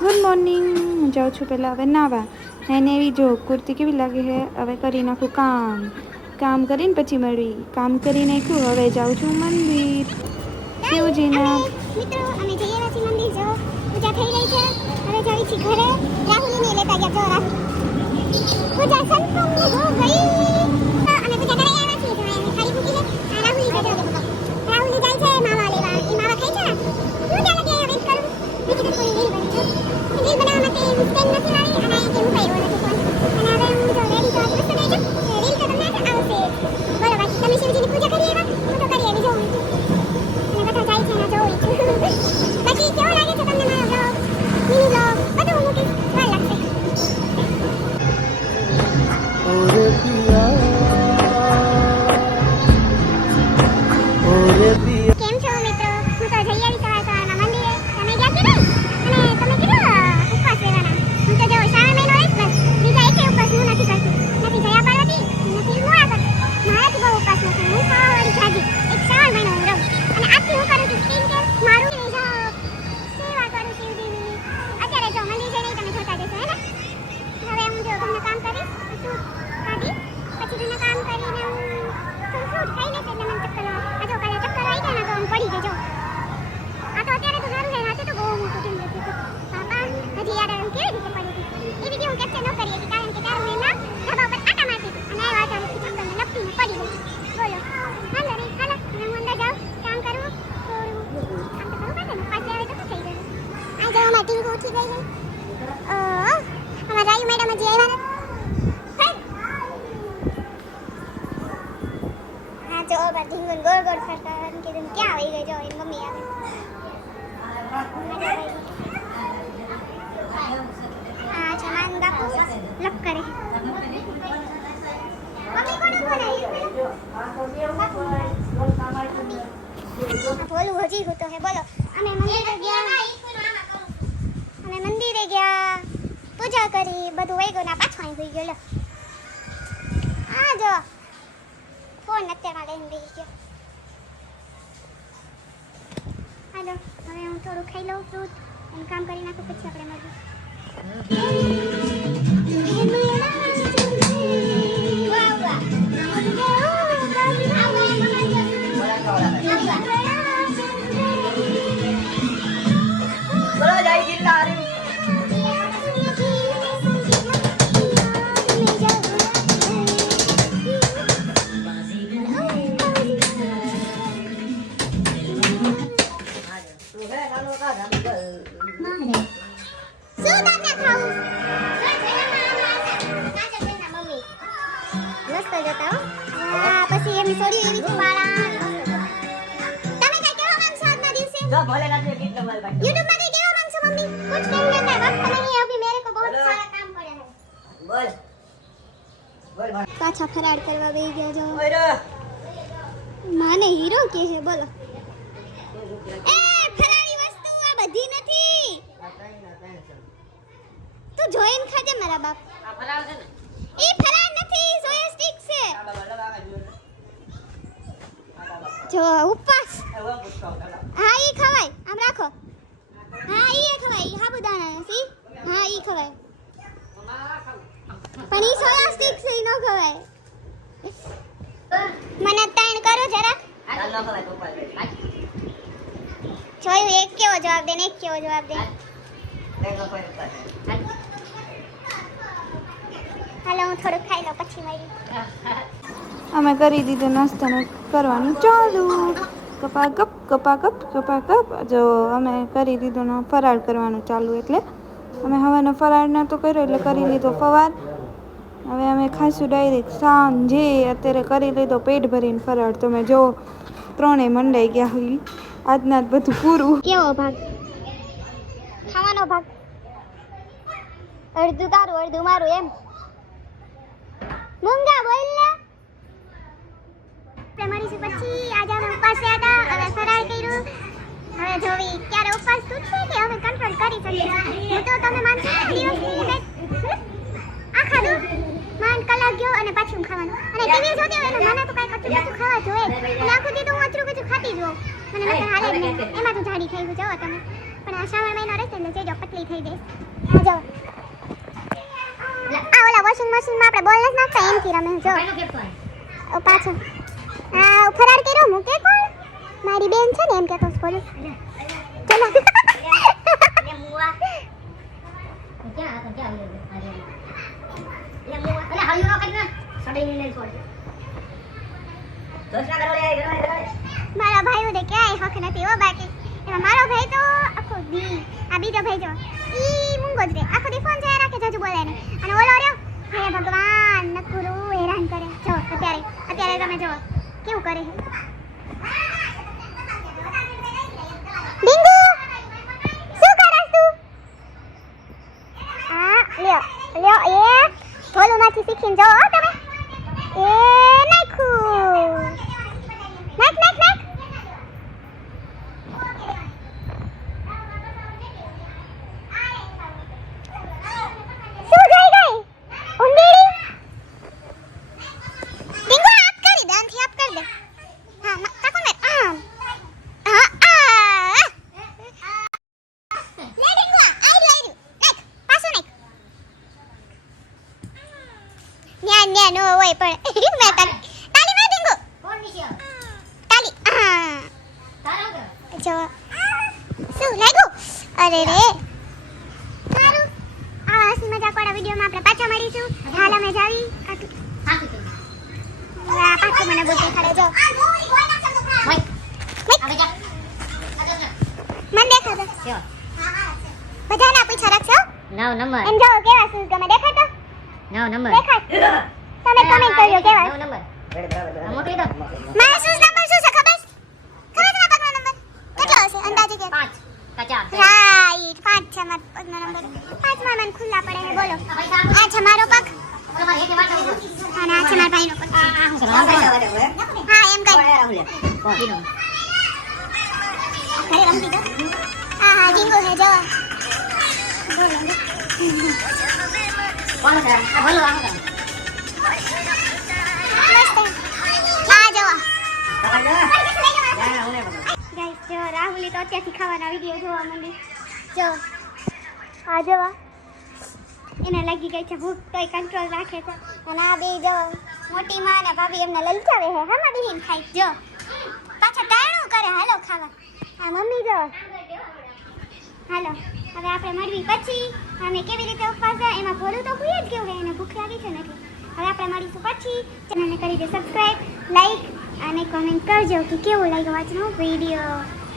Good morning. હું જાઉં છું પહેલાં હવે નાવા. એને એવી જો કુર્તી કેવી લાગે છે. હવે કરી નાખું કામ કરીને પછી મળી. કામ કરી નાખ્યું. હવે જાઉં છું મંદિર શિવજીના. મિત્રો અમે જઈએ છીએ મંદિર. જો પૂજા થઈ રહી છે. હવે જઈ છીએ ઘરે. રાહુલને લેતા ગયા. જો રાહુલ પૂજા સંપન્ન હો ગઈ. અમે પૂજા કરી આવ્યા છીએ. જો અમે ખાલી મૂકી લે. આ રાહુલ જાય છે. રાહુલ જાય છે માવા લેવા. એ માવા ખાઈ છે. હું ચાલે કે વેટ કરું. બીજી તો કોઈ રીલ બની છે. રીલ બનાવવા માટે સ્ટેન્ડ નથી લાવી અને કે હું પાયો નથી ફોન. અને હવે હું જો રેડી તો મસ્ત થઈ છું. રીલ તો તમને આવશે. બોલો બાકી તમે શિવજીની પૂજા કરી આવ્યા? હું તો કરી આવી. જો અને બધા જાય છે ના જોઈ. બાકી કેવો લાગે છે તમને મારો બ્લોગ, મિની બ્લોગ બધું હું મૂકીશ. વાર લાગશે. ઓરે પિયા ઓરે પિયા. કેમ છો મિત્રો? હું તો જઈ આવી સવારમાં મંદિરે. તમે ગયા કે નહીં? અને તમે કેટલા ઉપવાસ લેવાના? હું તો જો શ્રાવણ મહિનો એક બસ. બીજા એકે ઉપવાસ હું નથી કરતી. નથી જયા પાર્વતી, નથી મોળા કરતી. મારાથી બહુ ઉપવાસ નથી. હું ખાવાવાળી જાજી. એક શ્રાવણ મહિનો હું રહું. અને આજથી હું કરું છું સ્કીન કેર. મારું સેવા કરું શિવજીની. અત્યારે જો મંદિર જઈને તમે જોતા જશો હે ને. હવે હું જો ઘરના કામ કરીશ. ફ્રૂટ કાઢી પછી ઘરના કામ કરીને હું થોડું ફ્રૂટ ખાઈ લઈશ એટલે મને ચક્કર આવે. આ જો કાલે ચક્કર આવી ગયા ને તો હું પડી ગઈ જો. આ તો અત્યારે તો સારું છે. હાથે તો બહુ મોટું થઈ ગયું હતું. બાપા હજી યાદ આવે કેવી રીતે પડી હતી. એ વિડીયો હું કેપ્ચર ન કરી હતી કારણ કે તારું મેં ના ધાબા ઉપર આટા મારતી હતી અને આવ્યા અચાનક ચક્કર લપટીને પડી ગઈ. બોલો હાલો રે હાલો. હું અંદર જાઉં કામ કરું થોડું કામ તો કરવું પડે ને. પાછી આવે તો શું થઈ ગયું. આ જો અમારી ટીંગુ ઉઠી ગઈ છે. અમારા રાયુ મેડમ હજી આવ્યા નથી. હા જો અમારા ટીંગુને ગોળ ગોળ ફરતા કીધું ક્યાં આવી ગઈ જો એની મમ્મી આવે. આ છે માન બાપુ લપ કરે. મમ્મી કોને બોલું હજી હું તો હે. બોલો અમે મંદિરે ગયા પૂજા કરી બધું વહી ગયું. ના પાછું અહીં હોઈ ગયો. લો આ જો ફોન અત્યારમાં લઈને બેસી ગયો. હાલો હવે હું થોડું ખાઈ લઉં ફ્રૂટ અને કામ કરી નાખું પછી આપણે મળીએ. પછી એમની સોડી એવી છે વાળા. તમે કઈ કેવા માંગશો આજના દિવસે? જો ભોલેનાથ ને ગીત તમારે ભાઈ YouTube में कई केवा मांगछो मम्मी? कुछ नहीं लेता वक्त नहीं है अभी मेरे को बहुत सारा काम पड़े हैं. બોલ બોલ બોલ પાછા ફરાળ કરવા બેહી ગયા જો. ઓય માને હીરો કે છે બોલો. એ ફરાળી વસ્તુ આ બધી નથી. તું જોઈન ખાજે મારા બાપ. આ ફરાળ છે ને એ ફરાળ નથી સોયા સ્ટિક છે. જો ઉપવાસ. હા ઈ ખવાય આમ રાખો. હા ઈ ખવાય ઈ સાબુદાણા સી. હા ઈ ખવાય પણ ઈ સોયા સ્ટિક છે ઈ નો ખવાય. મને તાણ કરો જરા. ચાલ ન ખવાય તો ઉપર જોયું એક કેવો જવાબ દે ને એક કેવો જવાબ દે. દેખ ન ખવાય ઉપર હાલો હું થોડું ખાઈ લઉં પછી મળી. અમે કરી દીધું નાસ્તાનું કરવાનું ચાલુ. કપાગપ કપાગપ કપાગપ. જો અમે કરી દીધું ને ફરાળ કરવાનું ચાલુ. એટલે અમે હવાનો ફરાળ નહોતો કર્યો એટલે કરી લીધો ફવાર. હવે અમે ખાઈશું ડાયરેક્ટ સાંજે. અત્યારે કરી લીધો પેટ ભરીને ફરાળ. તમે જો ત્રણેય મંડાઈ ગયા હોય. આજના જ બધું પૂરું. કેવો ભાગ? ખાવાનો ભાગ. અડધું તારું અડધું મારું એમ. મૂંગા બોલ ને. મળીશું પછી. આજે અમે ઉપવાસ રહ્યા હતા. હવે ફરાળ કર્યું. હવે જોવી ક્યારે ઉપવાસ તૂટશે કે હવે કંટ્રોલ કરી શકીએ. હું તો તમે માનશો દિવસ આ ખાધું માન કલાક ગયો અને પાછું ખાવાનું. અને ટીવી જોતી હોય ને મને તો કાંઈ કચું કચું ખાવા જોઈએ. એટલે આખું દી તો હું અચરું કચું ખાતી જ હોઉં. મને નકર હાલે જ નહીં. એમાં તો જાડી થઈ ગયું જવો તમે. પણ આ શ્રાવણ મહિનો રહેશે એટલે જેજો પતલી થઈ જઈશ. આ જો આ ઓલા વોશિંગ મશીનમાં આપણે બોલ નથી નાખતા એમ થી રમે જો ઓ પાછો આ ફરાર કર્યો મૂકે કોણ મારી બેન છે ને એમ કહેતો બોલું ચલો મારા ભાઈઓ દે ક્યાંય હક નથી હો બાકી એમાં મારો ભાઈ તો આખો દી આ બીજો ભાઈ જો ઈ મૂંગો જ રે આખો દી ફોન જોયા રાખે જજુ બોલે નહીં અને ઓલો રહ્યો હે ભગવાન નકરું હેરાન કરે જો અત્યારે તમે જો કેવું કરે છે ડીંગુ શું કરસ તું આ લ્યો એ ઢોલુમાંથી શીખીને જો હો તમે એ નાખું નાખ શું થઈ ગઈ ઉંદેડી ડીંગુ આપ કરી દાનથી આપ કરી દે હા કાકો મે આમ હા લે ડીંગુ આઈ નાખ પાછો નાખ ન્યા નો હોય પણ મે તાલી મે ડીંગુ કોણ નીચે તાલી જો શું લાગ્યું અરે રે સારું આ હસી મજાક વાળા વિડીયોમાં આપણે પાછા મળીશું હાલ અમે જાવી પાછું મને બોલ દેખાડે જો મને દેખાડો બધાના પૂછા રાખજો 9 નંબર એમ જો કેવા શૂઝ ગમે દેખાડો 9 નંબર દેખાડ તમે કમેન્ટ કરજો કેવા 9 નંબર આ મોટી દો મારા શૂઝ નંબર શું છે ખબર તમારા પગનો નંબર કેટલો હશે અંદાજે કે 5 કચા રાઈટ 5 છે મારા પગનો નંબર 5 માં મને ખુલ્લા પડે છે બોલો આ છે મારો પગ તમારે એક વાત અને આ છે મારા ભાઈનો પગ આ હું હા એમ કઈ કોનો ઘરે રમતી તો હા ડીંગો હે જો કોનો છે આ બોલો આ મસ્ત આ જો ગાઈસ જો રાહુલી તો અત્યારથી ખાવાના વિડીયો જોવા માંડી જો આ જો એને લાગી ગઈ છે ભૂખ તોય કંટ્રોલ રાખે છે અને આ બે જો મોટી માં અને ભાભી એમને લલચાવે છે હામાં બેહીને ખાય જો પાછા તાણું કરે હાલો ખાવા આ મમ્મી જો હાલો હવે આપણે મળવી પછી અમે કેવી રીતે ઉપવાસ છે એમાં ભોલું તો કોઈ જ કેવું એને ભૂખ લાગી છે નથી હવે આપણે મળીશું પછી ચેનલને કરી દે સબસ્ક્રાઇબ લાઈક અને કોમેન્ટ કરજો કે કેવું લાગ્યો આજનો વિડીયો